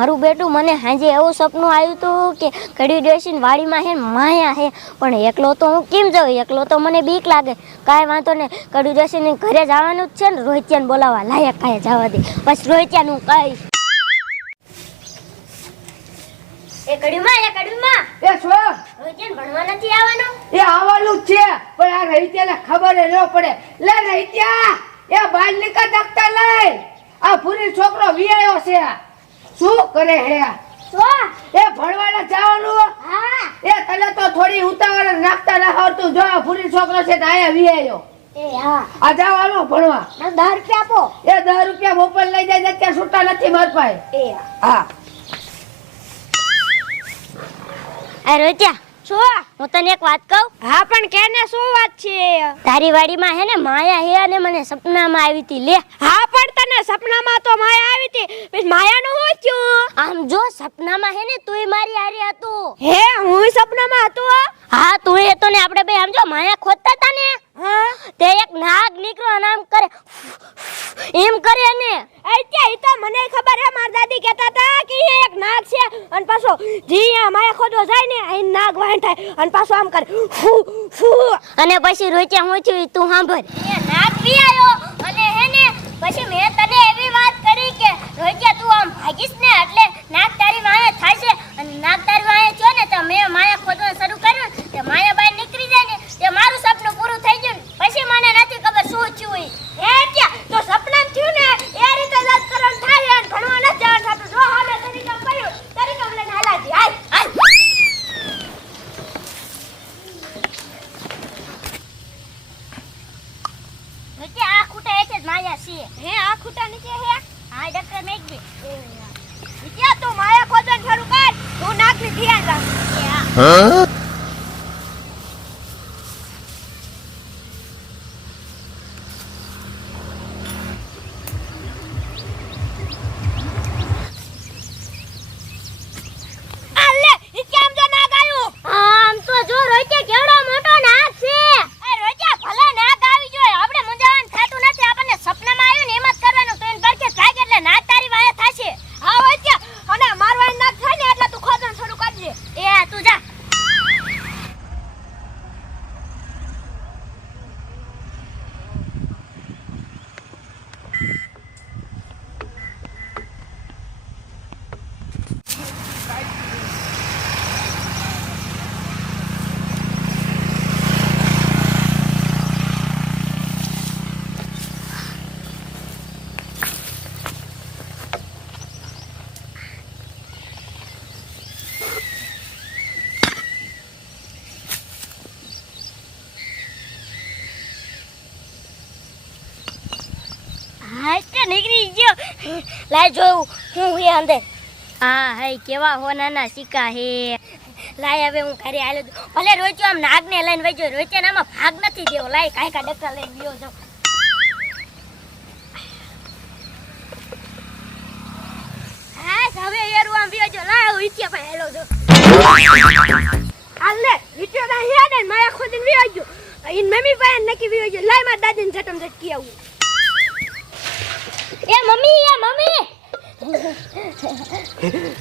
મારું બેટું મને સાંજે એવું સપનું આવ્યું હતું કે ઘડી ડેસીને વાડીમાં હે માયા હે. પણ એકલો તો હું કેમ જાઉં? એકલો તો મને બીક લાગે. કાંઈ વાંધો ને કડી ડેસીને ઘરે જવાનું જ છે ને રોહિત્યાને બોલાવવા. લાયક કાંઈ જવા દે. પછી રોહિત્યાનું હું કહીશ એ કડીમાં એ કડીમાં એ છો રોહિત્યાને ભણવા નથી આવવાનું? એ આવવાનું છે. પણ આ રહીત્યાને ખબર ન પડે. લે રહીત્યા એ નીકળ દખતા લઈ. આ પૂરી છોકરો વિયાયો છે. શું કરે હે? એ ભણવાના જવાનું હા. એ તને તો થોડી ઉતાવળ નાખતા ના આવડતું. જો ફૂલી છોકરો છે ને આયા વિયાયો એ હા. આ જવાનું ભણવા. દસ રૂપિયા આપો. એ દસ રૂપિયા મોપલ લઈ જાય અત્યારે છૂટા નથી માર પાસે. એ. હા. અરે રોજા શું? હું તને એક વાત કહું? હા પણ કેને શું વાત છે? તારી વાડીમાં હે ને માયા હે અને મને સપનામાં આવી હતી. લે. હા પણ ને સપનામાં તો માયા આવી હતી. પછી માયાનું હું થયું? આમ જો સપનામાં હે ને તુંય મારી હારે હતો. હે હું સપનામાં હતો હા? તું એ તો ને. આપણે બે આમ જો માયા ખોદતા હતા ને. હા. તે એક નાગ નીકળ્યો અને આમ કરે. એમ કરે ને. અત્યારે તો મને ખબર હે માર દાદી કહેતા હતા કે એ એક નાગ છે. અને પાછો જી આ માયા ખોદવા જાય ને અહીં નાગ વાહન થાય. અને પાછો આમ કરે. ફૂ ફૂ. અને પછી રોચ્યા હું છું તું સાંભળ. એ નાગ પી આવ્યો પછી મેં તને એવી વાત કરી કે રોહિત્યા તું આમ ભાગીશ ને એટલે નાગ તારી વાંહે છે અને નાગ તારી વાંહે છો ને તો મેં માયા ખોદવાનું શરૂ કર્યું ને તે માયા બહાર નીકળી જાય ને તે મારું સપનું પૂરું થઈ ગયું ને પછી મને નથી ખબર શું થયું ઈ. હે ત્યાં તો સપનામાં થયું ને એ રીતે જ કરવાનું થાય અને ભણવા નથી જવાનું થતું જો હાલે તરી કામ કર્યું તરી કામ લઈને હાલા જી હાલ હાલ રોચ્યા આ ખૂટા એસે જ માયા હે, આ ખૂટા નીચે હે? હા ડોક્ટર મેક દે. વિદ્યા, તું માયા ખોદવાનું શરૂ કર. હું નાખી ધ્યાન રાખ. આ લે વિદ્યા આમ જો નાગ આવ્યું આમ તો જો રોચ્યા કેવડો મોટો નાગ છે એ રોચ્યા ભલે નાગ આવી જોઈએ આપણે મુંજાવાનું થાતું નથી આપણને સપનામાં આવ્યું ને એમ જ કરવાનું તો એને પડખે ભાગ એટલે નાગ તારી વાયા થાશે હા વિદ્યા અને મારવાની નાગ થાય ને એટલે તું ખોદવાનું શરૂ કરજે એ તું જા હા તે નીકળી ગયો લાય જોઉં હું હે અંદર હા હે કેવા હોનાના સિક્કા હે? લાય હવે હું ઘરે આલ્યો છું. ભલે રોચ્યો આમ નાગને લઈને વઈ ગયો રોચ્યા આમાં ભાગ નથી દેવો. લાય કાંઈ કા ડક્ટર લઈને ગયો જાઉં. હા હવે એરું આમ વ્યો જો લાય હું ઈચ્છે ભાઈ હેલો જો આ લે વિદ્યા ના હે ને માયા ખોદીને વી ગયો. ઈન મમ્મી પાસે નકી વી ગયો. લાય માર દાદીને જટમ જટકી આવું. એ મમ્મી એ મમ્મી.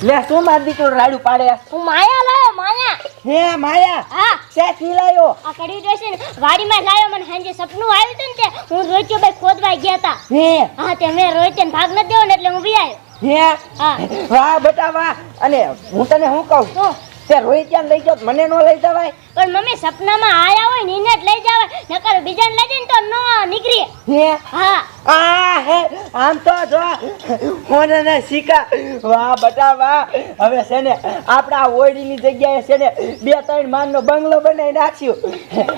લે શું માર દીકરો રાડું પાડે? હું માયા લાયો માયા. હે માયા? હા. શેથી લાયો? આ કડી ડ્રેસ વાડીમાં લાયો મને સાંજે સપનું આવ્યું હતું ને તે હું રોચ્યો ભાઈ ખોદવા ગયા હતા હે? હા તે મેં ને ભાગ ન દેવો ને એટલે હું બી આવ્યો. હે? હા. વાહ બેટા વાહ. અને હું તને શું કહું? તે રોહિત લઈ ગયો મને નો લઈ જવાય. પણ મમ્મી સપનામાં આયા હોય ને એને જ લઈ જવાય. નકર બીજાને લઈ જઈને તો નો નીકળે હે? હા. આ હે આમ તો જો હોને ને શીખા વાહ બટા વાહ. હવે છે ને આપણા ઓયડીની જગ્યાએ છે ને બે ત્રણ માનનો બંગલો બનાવી નાખ્યો.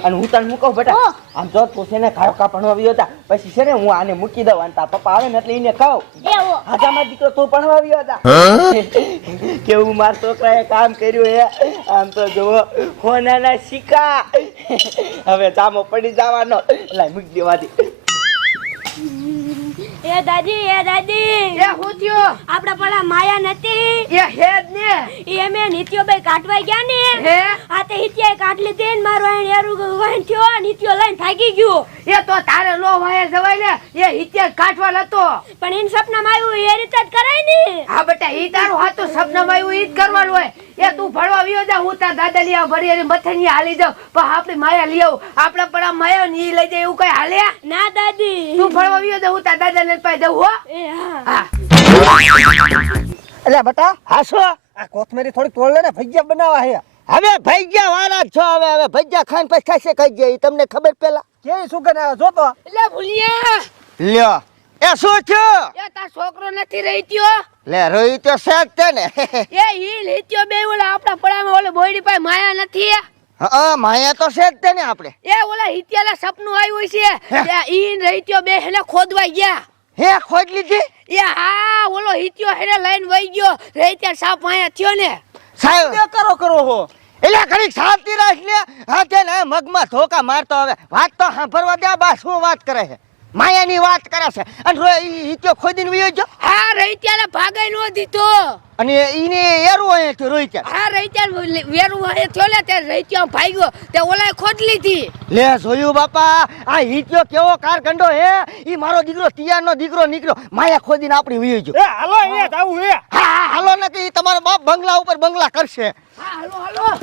અને હું તને મૂકો બટા આમ જો તું છે ને ખાયો ભણવા આવ્યો હતા પછી છે ને હું આને મૂકી દઉં અને તાર પપ્પા આવે ને એટલે એને કહું એવો હાજામાં દીકરો તું પણ આવ્યો હતા કેવું માર છોકરાએ કામ કર્યું હે? આમ તો જુઓ હોનાના સિક્કા હવે જામો પડી જવાનો. લાય મૂકી દેવાથી. એ દાદી એ દાદી. એ હું થયો? આપડા પેલા માયા નથી. એ હેદ ને. એ મે નિત્યો ભાઈ કાઢવા ગયા ને. હે? આ તે હિત્યા કાટ લીધી ને મારો અહીં એરું વાહન થયો નિત્યો લઈને ભાગી ગયો. એ તો તારે લો વાયે જવાય ને. એ હિત્યા કાટવા નતો. પણ એને સપનામાં આવ્યું એ રીતે જ કરાય ને. હા બેટા ઈ તારું હાથું સપનામાં આવ્યું ઈ જ કરવાનું હોય. એ તું ભણવા વિયો જા હું તાર દાદા લઈ આવ ભરી એની મથે ની હાલી જાવ પણ આપણી માયા લઈ આવું. આપણા પડા માયા ની લઈ જાય એવું કઈ હાલે? ના દાદી. તું ભણવા વિયો જા હું તાર દાદા ને પાઈ દઉં હો. એટલે બટા હા શું આ કોથમેરી થોડી તોડ લે ને ભજીયા બનાવવા હે. હવે ભજીયા વાળા છો હવે હવે ભજીયા ખાઈને પછી ખાશે ખાઈ જાય તમને ખબર પેલા? કે સુગન આવે જો તો. એટલે ભૂલિયા. લ્યો. એ શું થયું? એ તાર છોકરો નથી રહી ત્યો લે રોઈ તો શેક તે ને. એ ઈ લેત્યો બે ઓલા આપણા પડામાં ઓલે બોયડી પાસે માયા નથી હા માયા તો તે ને આપણે. એ ઓલા હિત્યાલા સપનું આવ્યું છે. ઈ ને રહીત્યો બે હેને ખોદવા ગયા. હે ખોજ લીધી? એ હા ઓલો હિત્યો હેરે લઈને વઈ ગયો. રહીત્યા સાપ માયા થયો ને. સાહેબ. શું કરો કરો હો. એટલે ઘણી શાંતિ રાખ લે. હા તે ને મગમાં ધોકા મારતો હવે વાત તો સાંભળવા દે બા શું વાત કરે છે? માયાની વાત કરે છે. અને ઈ તો ખોદીને વયો જો હા રહીત્યાને ભાગે નો દીધો. અને ઈને એરો હે તો કે હા રહીત્યા વેરું હે થયો ને તે રહીત્યો ભાગ્યો? તે ઓલાય ખોદ લીધી. લે જોયું બાપા આ હિત્યો કેવો કાર ગંડો હે? ઈ મારો દીકરો તિયારનો દીકરો નીકળ્યો. માયા ખોદીને આપણી વયો જો એ હાલો એ જાવું હે હા હા હાલો ને કે ઈ તમારો બાપ બંગલા ઉપર બંગલા કરશે. હા હાલો હાલો.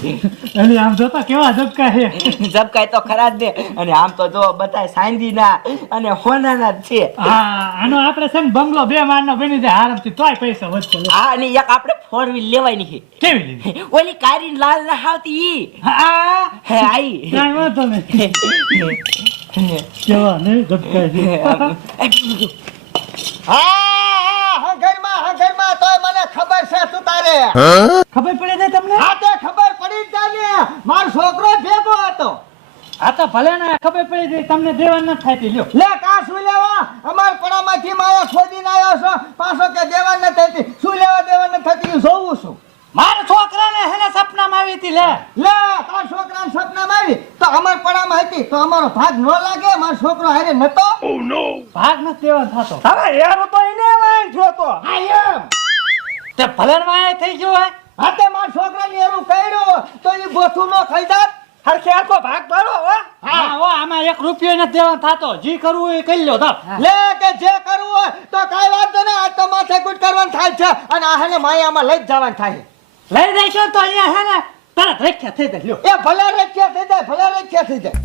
અને આમ જોતા કેવા ઝબકા છે? ઝબકાય તો ખરા જ ને. અને આમ તો જો બધા સાંદીના અને હોનાના છે. હા આનો આપણે છે ને બંગલો બે માળનો બની જાય આરામથી તોય પૈસા વધશે હા અને એક આપણે ફોર વ્હીલ લેવાની છે કેવી લીધી? ઓલી કારી લાલ ના આવતી ઈ. હા. હે આઈ. ના વાંધો નહીં. કેવા ને ઝબકા છે. હા હંગરમાં હંગરમાં તોય મને ખબર છે તું તારે? ખબર પડી છે તમને? હા તે ખબર પડી જ જાય ને. મારો છોકરો ભેગો હતો. આ તો ભલે ને ખબર પડી ગઈ તમને દેવા ન થાય લ્યો. લે કા શું લેવા? અમાર પડામાંથી માયા ખોદીને આવ્યો છો? પાછો કે દેવા ન થતી? શું લેવા દેવા ન થતી? જોઉં છું. મારા છોકરાને હેને સપનામાં આવી હતી લે. લે તાર છોકરાને સપનામાં આવી? તો અમાર પડામાં હતી. તો અમારો ભાગ ન લાગે? મારો છોકરો હારે નતો? ભાગ ન દેવા થતો. હવે યાર તો એને વાય જોતો હા એમ. તે ભલે ને થઈ ગયો હે? હા તે મારા છોકરાને એરું કર્યું. તો એ ગોથું નો ખાઈ હરખે આખો ભાગ ભરો હો. હા. હો આમાં એક રૂપિયો નથી દેવા થતો. જી કરવું એ કરી લ્યો તો લે કે જે કરવું હોય તો કાઈ વાંધો નહીં. આ તો માથે કુટ કરવાનું થાય છે. અને આ હેને માયામાં લઈ જવાનું થાય લઈ દેશો તો અહીંયા હે ને તરત રખ્યા થઈ જાય. લ્યો. એ ભલે રખ્યા થઈ જાય ભલે રખ્યા થઈ જાય.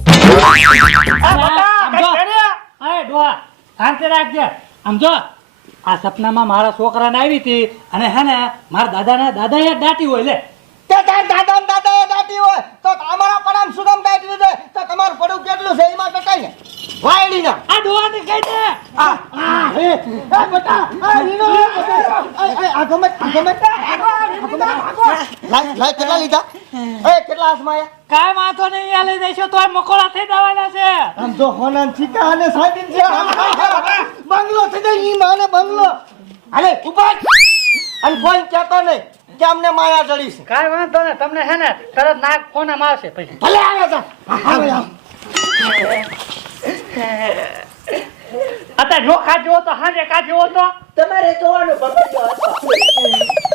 આ બટા આમ જો. કઈ કરે અરે ડોહા શાંતિ રાખજે. આમ જો આ સપનામાં મારા છોકરાને આવી હતી અને હે ને મારા દાદાને દાદાએ દાટી હોય, લે. તે તાર દાદા દાદા એ દાટી હોય તો અમારા પડામ સુગમ બેઠી દે તો તમારું પડું કેટલું છે? એમાં ટકાય ને વાયડી ના આ ડોહાને કહી દે. આ આ હે એ બટા આ રીનો આ આ આ ગમે આ ગમે. લાઈ લાઈ કેટલા લીધા? એ કેટલા હાથમાં કાંઈ વાંધો નહીં અહીંયા લઈ જઈશો. તો મકોડા થઈ જવાના છે. આમ તો હોનાન ચીકા અને સાડીન છે. બંગલો થઈ જાય ઈ માને બંગલો. અરે ઊભા અને ફોન કહેતો નહીં. કે અમને માયા ચડી છે. કાંઈ વાંધો ને તમને હે ને તરત નાક ફોન આવશે પછી. ભલે આવે છે. અત્યારે નો ખાધ્યો તો હાજે કાજો તો? તમારે જોવાનું હતો